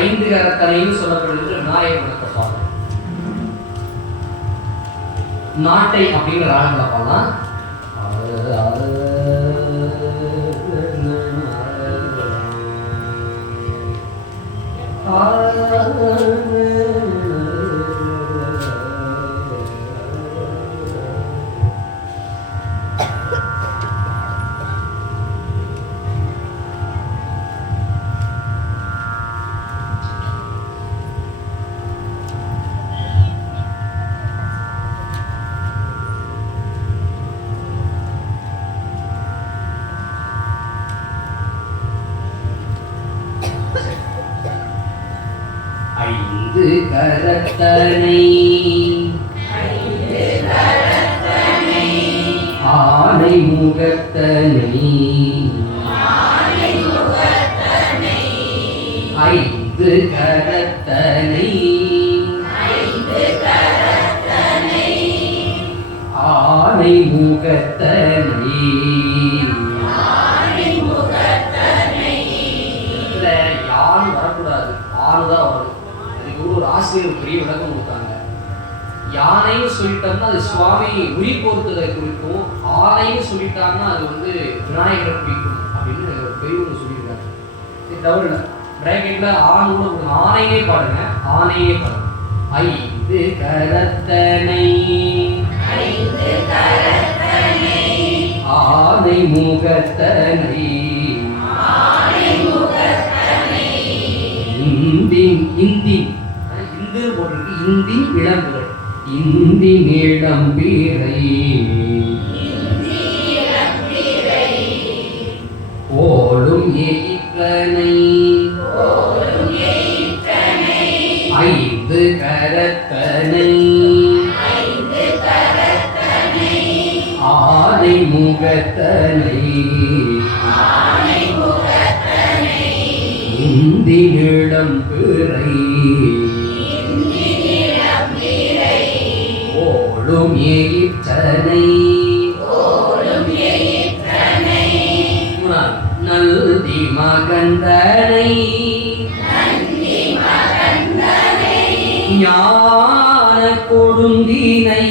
ஐந்து கரத்தனைன்னு சொல்லப்படுகின்ற விநாயகர் வணக்க பாடல். நாட்டை அப்படிங்கிற ராகங்களை பாடலாம். ஐந்து கரத்தனை ஆனை முகத்தனை ஐந்து கரத்தனை ஆனை முகத்தனை யான் வரக்கூடாது, ஆறுதான் வரும். ஒரு ஆசிரியர் பெரிய விளக்கம் கொடுத்தாங்க. யானைன்னு சொல்லிட்டோம்னா அது சுவாமி உரி போர்த்ததை குறிக்கும், ஆனைன்னு சொல்லிட்டாங்கன்னா அது வந்து விநாயகரை குறிக்கும் அப்படின்னு பெரியவங்க சொல்லியிருக்காங்க. இது தவறு இல்லை. பிராக்கெட்ல ஆண் கூட ஒரு ஆனையே பாடுங்க, ஆனையே பாடுங்க. ஐந்து கரத்தனை ஆனை முகத்தனை இந்து போட்டிருக்கு. இந்தி இளம்பிறை, இந்தி இளம்பிறை ஓடும் எயிற்றனை ஐந்து கரத்தனை ஆனை முகத்தனை இந்தி இளம்பிறை ஓடும் எயிற்றனை நல்தி மகந்தனை ஞான கொடுந்தினை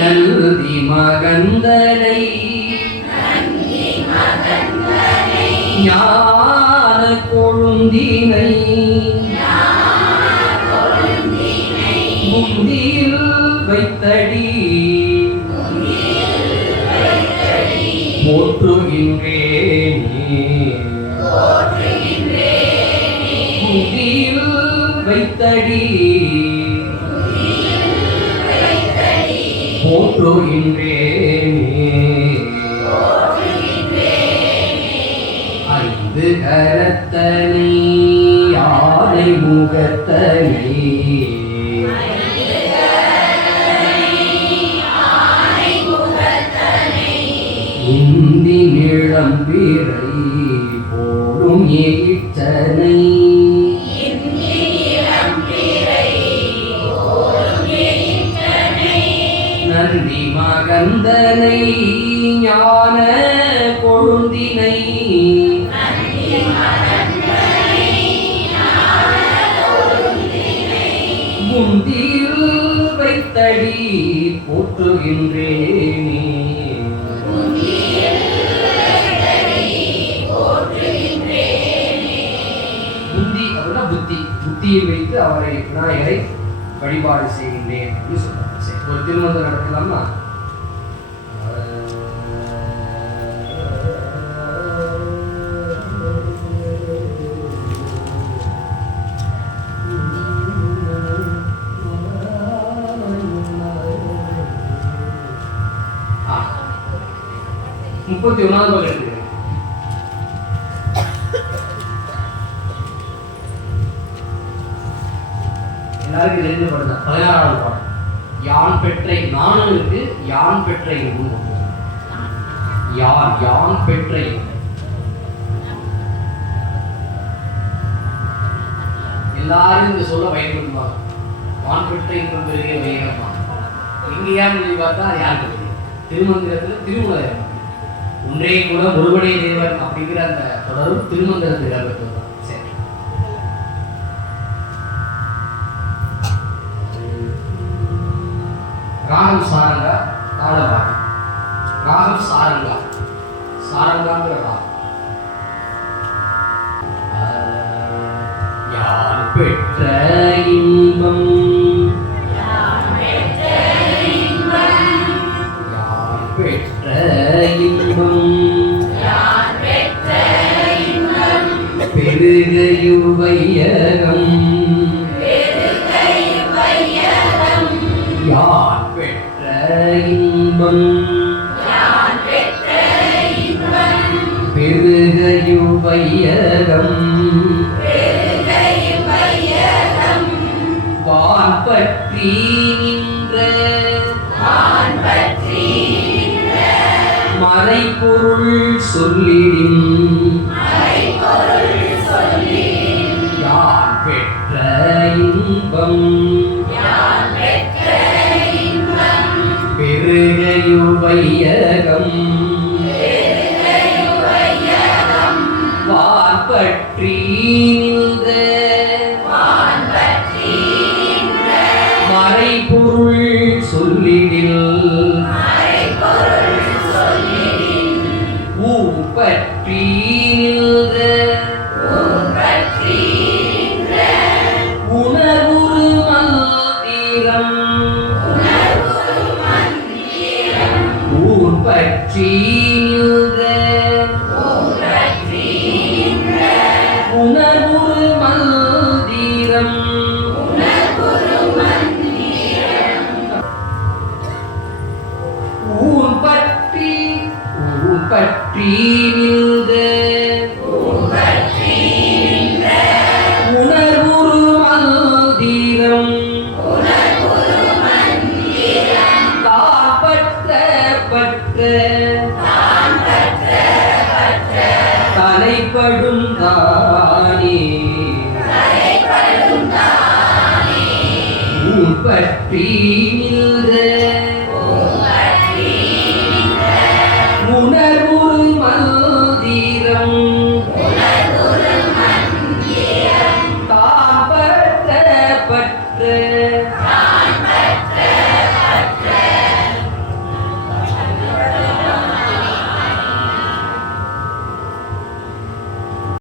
நல்தி மகந்தனை ஞான கொழுந்தினை முந்தியில் வைத்தடி போற்றுகின்றேனே முந்தியில் வைத்தடி போற்றுகின்றேனே ஐந்து கரத்தனை ஆனை முகத்தனை இந்தி இளம்பிறை போடும் எயிற்றனை நந்தி மகந்தனை ஞான கொழுந்தினை முந்தியில் வைத்தடி போற்றுகின்றேனே புத்தியில் வைத்து அவரை விநாயகரை வழிபாடு செய்கின்றேன் அப்படின்னு சொல்றாங்க. சரி, ஒரு திருமணம் நடத்தலாமா? முப்பத்தி ஒன்னாவது பக்கம் இருக்கு. எல்லாருக்கும் தெரிஞ்ச பாடம் தான். 16வது பாடம் யான் பெற்றை நானும் இருக்கு, யான் பெற்றை யான் பெற்றை எல்லாரும் இந்த சொல்ல பயன்படுத்துவாங்க. யான் பெற்றை பெரிய வைரமா எங்கேயான்னு சொல்லி பார்த்தா அது யாருக்கு தெரியும்? திருமந்திரத்துல திருமலை ஒன்றே குலம் ஒருவனே தேவன் அப்படிங்கிற அந்த தொடரும் திருமந்திரத்தில் இடம்பெற்றது. சரி, ராகம் சாரங்கா, தாளவாடி. ராகம் சாரங்கா, சாரங்காங்கிற ராகம். யார் பெற்ற இன்பம், யார் பெற்ற இன்பம், பெருகையுவையகம், யார் பெற்ற இன்பம், பெருகையுவையகம், வான் பற்றி நின்ற மறைபொருள் சொல்லிடின், யான் பெற்ற இன்பம், பெருகையுவையகம், வான் பற்றி நின்ற மறைபொருள் சொல்லிடில், ஊர் பற்றி நின்ற உணர்வுரு மந்திரம், ஊர் பற்றி நின்ற உணர்வுரு மந்திரம், ஊர் பற்றி நின்ற உணர்வுரு மந்திரம், காப்பற்ற பற்ற தலைப்படும் தானே, ஊர் பற்றி நின்ற